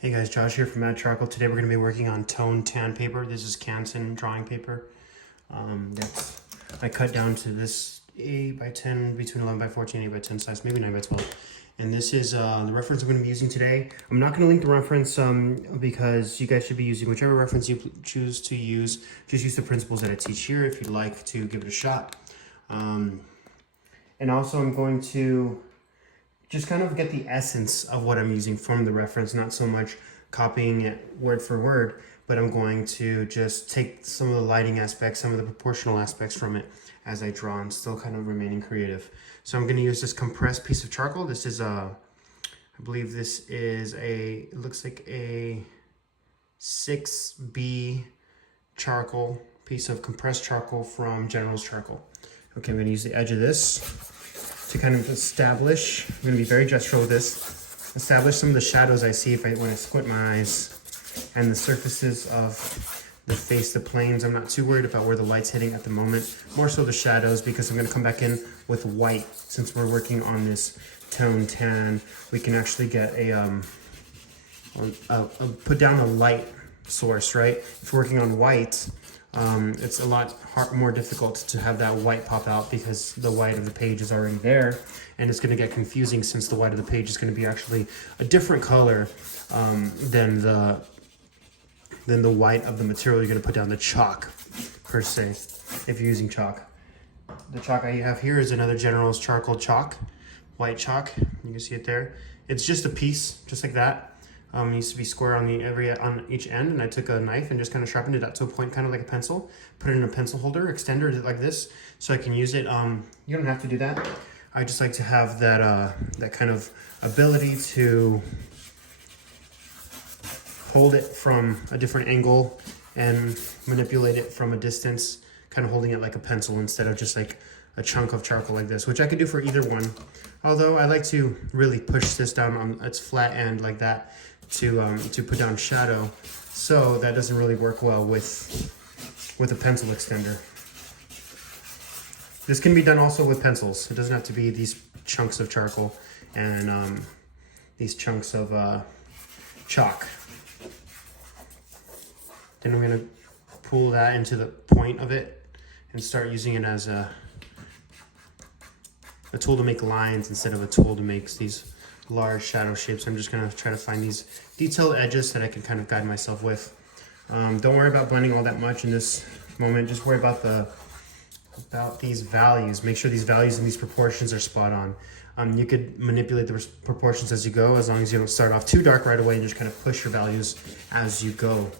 Hey guys, Josh here from Mad Charcoal. Today we're going to be working on toned tan paper. This is Canson drawing paper. I cut down to this 8 by 10, between 11 by 14, 8 by 10 size, maybe 9 by 12. And this is the reference I'm going to be using today. I'm not going to link the reference because you guys should be using whichever reference you choose to use. Just use the principles that I teach here if you'd like to give it a shot. And also I'm going to just kind of get the essence of what I'm using from the reference, not so much copying it word for word, but I'm going to just take some of the lighting aspects, some of the proportional aspects from it as I draw and still kind of remaining creative. So I'm going to use this compressed piece of charcoal. This is I believe this is it looks like a 6B charcoal, piece of compressed charcoal from General's Charcoal. Okay, I'm going to use the edge of this to kind of establish, I'm going to be very gestural with this, establish some of the shadows I see when I squint my eyes, and the surfaces of the face, the planes. I'm not too worried about where the light's hitting at the moment, more so the shadows, because I'm going to come back in with white. Since we're working on this tone tan, we can actually get put down a light source, right? If we're working on white, it's a lot more difficult to have that white pop out because the white of the page is already there, and it's going to get confusing since the white of the page is going to be actually a different color than the white of the material you're going to put down, the chalk per se, if you're using chalk. The chalk I have here is another General's Charcoal chalk, white chalk. You can see it there. It's just a piece, just like that. It needs to be square on each end, and I took a knife and just kind of sharpened it up to a point, kind of like a pencil. Put it in a pencil holder, extender like this, so I can use it. You don't have to do that. I just like to have that that kind of ability to hold it from a different angle and manipulate it from a distance, kind of holding it like a pencil instead of just like a chunk of charcoal like this, which I could do for either one. Although I like to really push this down on its flat end like that to put down shadow, so that doesn't really work well with a pencil extender. This can be done also with pencils. It doesn't have to be these chunks of charcoal and these chunks of chalk. Then I'm gonna pull that into the point of it and start using it as a tool to make lines instead of a tool to make these large shadow shapes. I'm just gonna try to find these detailed edges that I can kind of guide myself with. Don't worry about blending all that much in this moment. Just worry about these values. Make sure these values and these proportions are spot on. You could manipulate the proportions as you go, as long as you don't start off too dark right away and just kind of push your values as you go.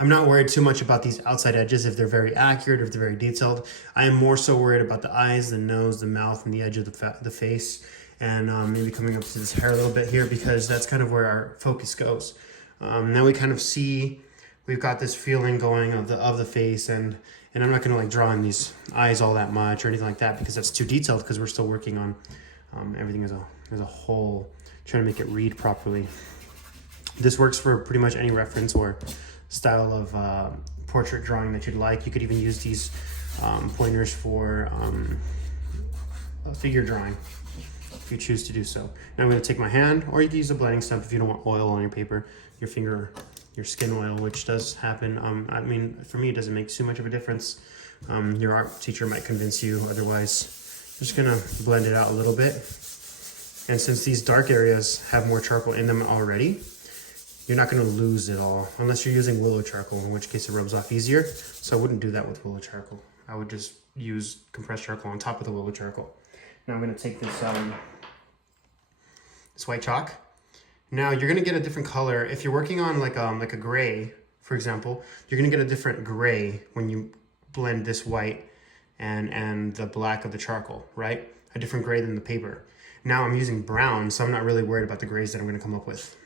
I'm not worried too much about these outside edges if they're very accurate or if they're very detailed. I am more so worried about the eyes, the nose, the mouth, and the edge of the face, and maybe coming up to this hair a little bit here, because that's kind of where our focus goes. Now we kind of see we've got this feeling going of the face, and I'm not gonna like draw in these eyes all that much or anything like that, because that's too detailed, because we're still working on everything as a whole, trying to make it read properly. This works for pretty much any reference or style of portrait drawing that you'd like. You could even use these pointers for figure drawing if you choose to do so. Now I'm going to take my hand, or you can use a blending stump if you don't want oil on your paper, your finger, your skin oil, which does happen. I mean, for me, it doesn't make too much of a difference. Your art teacher might convince you otherwise. Just going to blend it out a little bit. And since these dark areas have more charcoal in them already, you're not going to lose it all, unless you're using willow charcoal, in which case it rubs off easier. So I wouldn't do that with willow charcoal. I would just use compressed charcoal on top of the willow charcoal. Now I'm going to take this this white chalk. Now you're going to get a different color. If you're working on like a gray, for example, you're going to get a different gray when you blend this white and the black of the charcoal, right? A different gray than the paper. Now I'm using brown, so I'm not really worried about the grays that I'm going to come up with.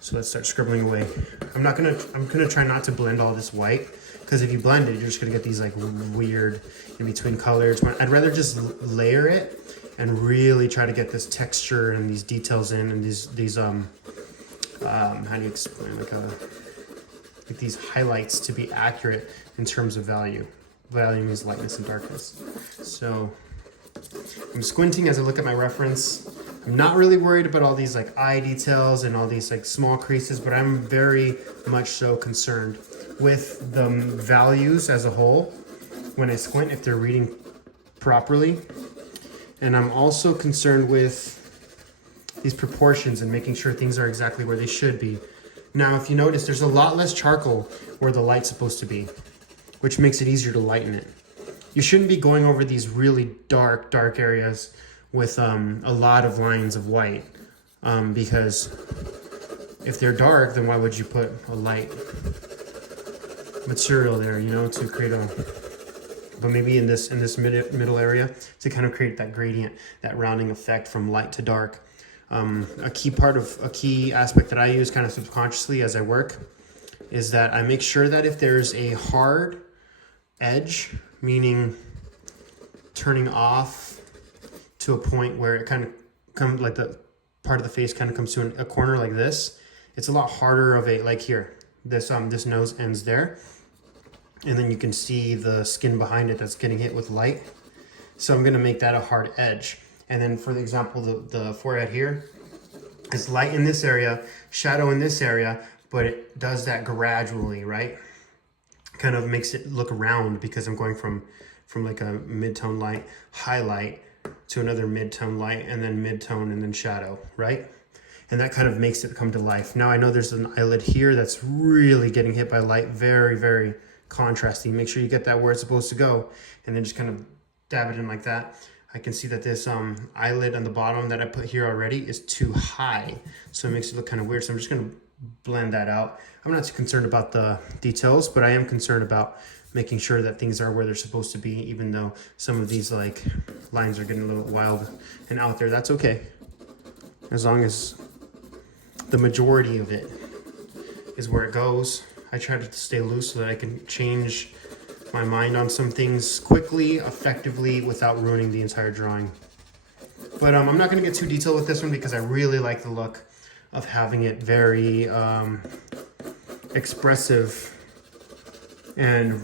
So let's start scribbling away. I'm gonna try not to blend all this white, because if you blend it, you're just gonna get these like weird in between colors. I'd rather just layer it and really try to get this texture and these details in, and these how do you explain, like these highlights to be accurate in terms of value. Value means lightness and darkness. So I'm squinting as I look at my reference. I'm not really worried about all these like eye details and all these like small creases, but I'm very much so concerned with the values as a whole when I squint, if they're reading properly. And I'm also concerned with these proportions and making sure things are exactly where they should be. Now, if you notice, there's a lot less charcoal where the light's supposed to be, which makes it easier to lighten it. You shouldn't be going over these really dark areas with a lot of lines of white, because if they're dark, then why would you put a light material there, you know, to create a, but maybe in this middle area to kind of create that gradient, that rounding effect from light to dark. A key aspect that I use kind of subconsciously as I work is that I make sure that if there's a hard edge, meaning turning off to a point where it kind of comes, like the part of the face kind of comes to a corner like this, it's a lot harder of a, like here, this nose ends there, and then you can see the skin behind it that's getting hit with light. So I'm gonna make that a hard edge. And then for the example, the forehead here, it's light in this area, shadow in this area, but it does that gradually, right? Kind of makes it look round because I'm going from like a mid-tone light, highlight, to another mid-tone light, and then mid-tone, and then shadow, right? And that kind of makes it come to life. Now I know there's an eyelid here that's really getting hit by light, very, very contrasting. Make sure you get that where it's supposed to go, and then just kind of dab it in like that. I can see that this eyelid on the bottom that I put here already is too high, so it makes it look kind of weird. So I'm just gonna blend that out. I'm not too concerned about the details, but I am concerned about making sure that things are where they're supposed to be, even though some of these like lines are getting a little wild and out there. That's okay, as long as the majority of it is where it goes. I try to stay loose so that I can change my mind on some things quickly, effectively, without ruining the entire drawing. But I'm not gonna get too detailed with this one because I really like the look of having it very expressive and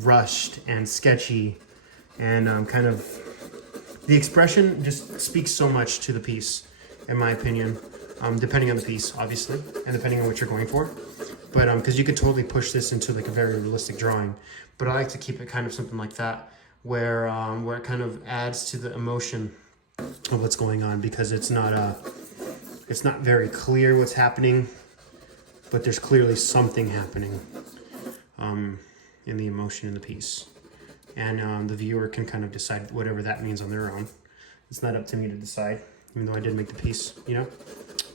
rushed and sketchy, and kind of the expression just speaks so much to the piece, in my opinion, depending on the piece, obviously, and depending on what you're going for. But because you could totally push this into like a very realistic drawing, but I like to keep it kind of something like that, where it kind of adds to the emotion of what's going on, because it's not very clear what's happening, but there's clearly something happening in the emotion in the piece, and the viewer can kind of decide whatever that means on their own. It's not up to me to decide, even though I did make the piece, you know?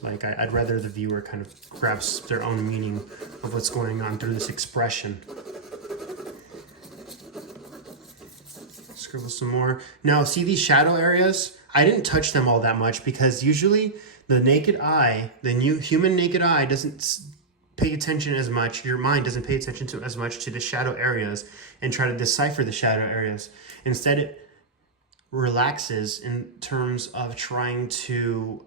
Like, I'd rather the viewer kind of grabs their own meaning of what's going on through this expression. Scribble some more. Now, see these shadow areas? I didn't touch them all that much because usually the naked eye, the human naked eye doesn't pay attention as much, your mind doesn't pay attention to as much to the shadow areas and try to decipher the shadow areas. Instead, it relaxes in terms of trying to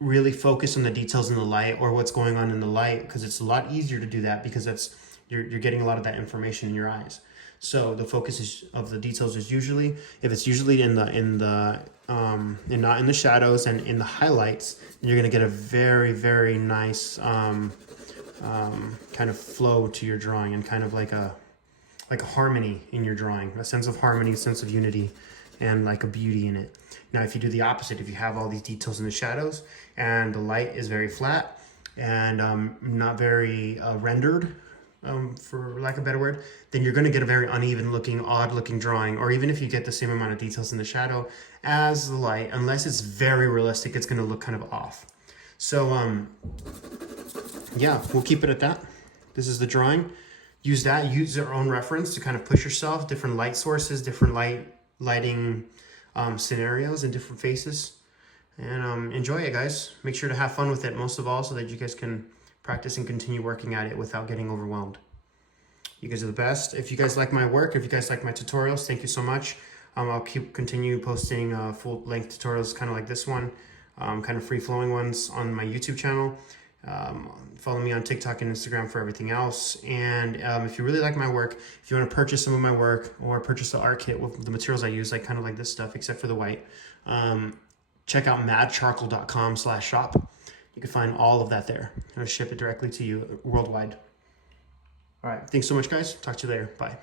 really focus on the details in the light or what's going on in the light, because it's a lot easier to do that because that's you're getting a lot of that information in your eyes. So the focus of the details is usually, if it's usually in not in the shadows and in the highlights, then you're going to get a very, very nice kind of flow to your drawing, and kind of like a harmony in your drawing, a sense of harmony, a sense of unity, and like a beauty in it. Now, if you do the opposite, if you have all these details in the shadows and the light is very flat and not very rendered, for lack of a better word, then you're going to get a very uneven looking, odd looking drawing. Or even if you get the same amount of details in the shadow as the light, unless it's very realistic, it's going to look kind of off. So yeah, we'll keep it at that. This is the drawing. Use your own reference to kind of push yourself, different light sources, different lighting scenarios and different faces, and enjoy it, guys. Make sure to have fun with it, most of all, so that you guys can practice and continue working at it without getting overwhelmed. You guys are the best. If you guys like my work, if you guys like my tutorials, thank you so much. I'll continue posting full-length tutorials kind of like this one, kind of free-flowing ones on my YouTube channel. Follow me on TikTok and Instagram for everything else. And if you really like my work, if you want to purchase some of my work or purchase the art kit with the materials I use, like kind of like this stuff, except for the white, check out madcharcoal.com/shop. You can find all of that there. I'll ship it directly to you worldwide. All right, thanks so much, guys. Talk to you later. Bye.